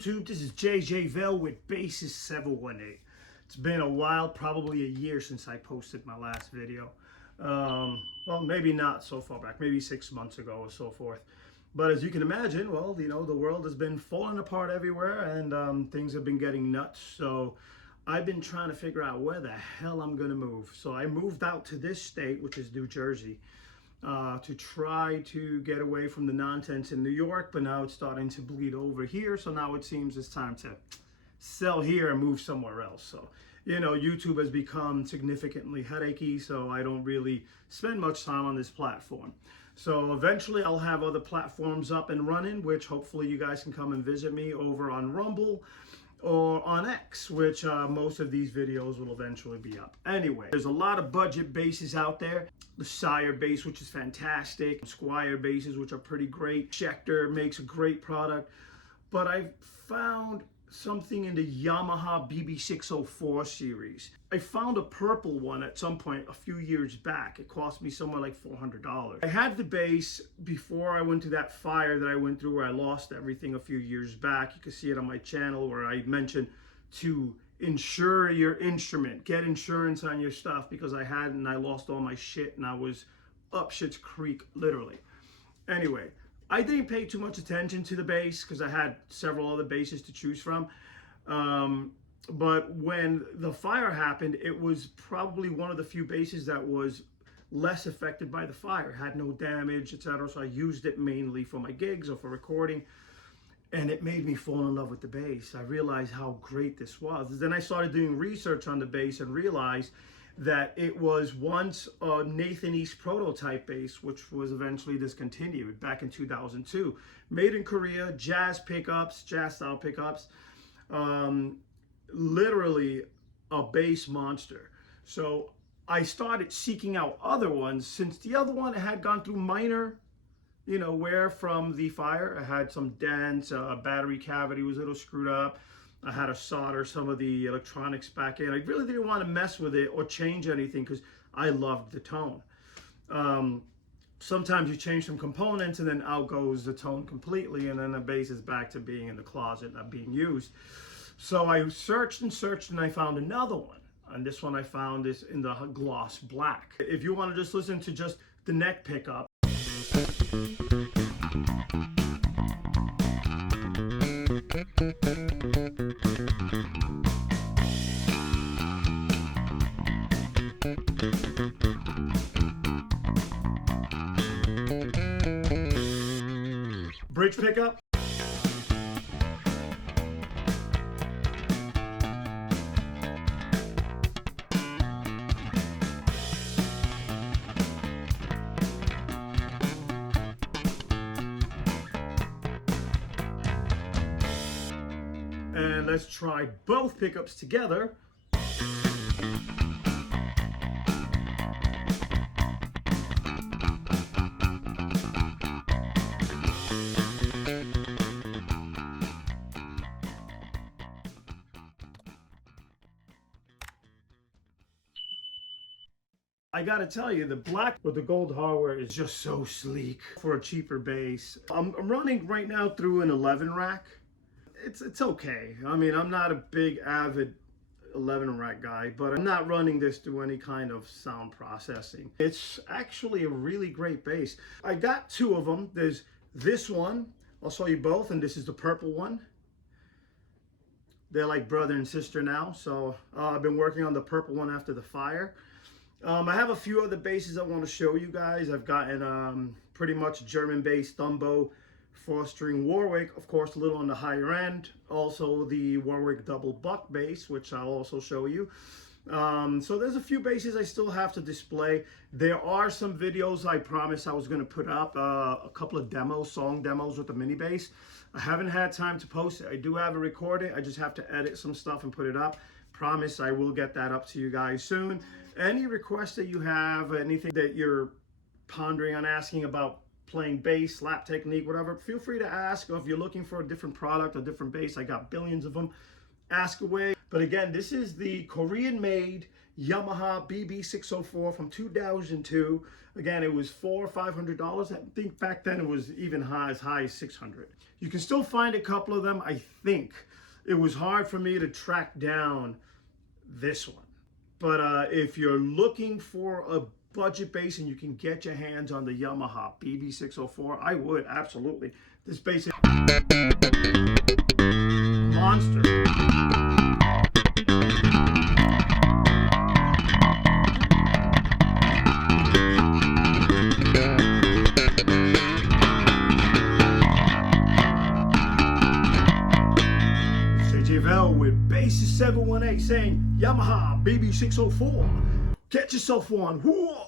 YouTube? This is JJ Vell with BB-604. It's been a while, probably a year since I posted my last video. Well, maybe not so far back, maybe 6 months ago or so forth. But as you can imagine, well, you know, the world has been falling apart everywhere and things have been getting nuts. So I've been trying to figure out where the hell I'm going to move. So I moved out to this state, which is New Jersey, to try to get away from the nonsense in New York, but now it's starting to bleed over here. So now it seems it's time to sell here and move somewhere else. So, you know, YouTube has become significantly headachy, so I don't really spend much time on this platform. So eventually I'll have other platforms up and running, which hopefully you guys can come and visit me over on Rumble or on X, which most of these videos will eventually be up. Anyway, there's a lot of budget bases out there. The Sire base, which is fantastic. Squire bases, which are pretty great. Schecter makes a great product. But I've found something in the Yamaha BB-604 series. I found a purple one at some point a few years back. It cost me somewhere like $400. I had the base before I went to that fire that I went through where I lost everything a few years back. You can see it on my channel where I mentioned to insure your instrument, get insurance on your stuff, because I hadn't and I lost all my shit and I was up shit's creek, literally. Anyway, I didn't pay too much attention to the bass because I had several other basses to choose from. But when the fire happened, it was probably one of the few basses that was less affected by the fire, had no damage, etc. So I used it mainly for my gigs or for recording, and it made me fall in love with the bass. I realized how great this was. Then I started doing research on the bass and realized that it was once a Nathan East prototype bass, which was eventually discontinued back in 2002. Made in Korea, jazz pickups, jazz style pickups, literally a bass monster. So I started seeking out other ones since the other one had gone through minor, you know, wear from the fire. I had some dents, a battery cavity was a little screwed up. I had to solder some of the electronics back in. I really didn't want to mess with it or change anything because I loved the tone. Sometimes you change some components and then out goes the tone completely, and then the bass is back to being in the closet, not being used. So I searched and searched and I found another one. And this one I found is in the gloss black. If you want to just listen to just the neck pickup. Bridge pickup. And let's try both pickups together. I gotta tell you, the black with the gold hardware is just so sleek for a cheaper bass. I'm running right now through an 11 rack. It's okay. I mean, I'm not a big avid 11 rack guy, but I'm not running this through any kind of sound processing. It's actually a really great bass. I got two of them. There's this one. I'll show you both, and this is the purple one. They're like brother and sister now. So I've been working on the purple one after the fire. I have a few other basses I want to show you guys. I've gotten pretty much German bass, Dumbo, 4-string Warwick, of course, a little on the higher end. Also the Warwick double buck bass, which I'll also show you. So there's a few basses I still have to display. There are some videos I promised I was going to put up, a couple of demos, song demos with the mini bass. I haven't had time to post it. I do have it recorded. I just have to edit some stuff and put it up. Promise I will get that up to you guys soon. Any requests that you have, anything that you're pondering on asking about playing bass, lap technique, whatever, feel free to ask. Or if you're looking for a different product, a different bass, I got billions of them, ask away. But again, this is the Korean made Yamaha BB-604 from 2002. Again, it was $400 or $500. I think back then it was even as high as $600. You can still find a couple of them. I think it was hard for me to track down this one. But if you're looking for a budget bass and you can get your hands on the Yamaha BB-604, I would, absolutely. This bass is monster. With Basis 718 saying Yamaha BB-604. Get yourself one. Whoa.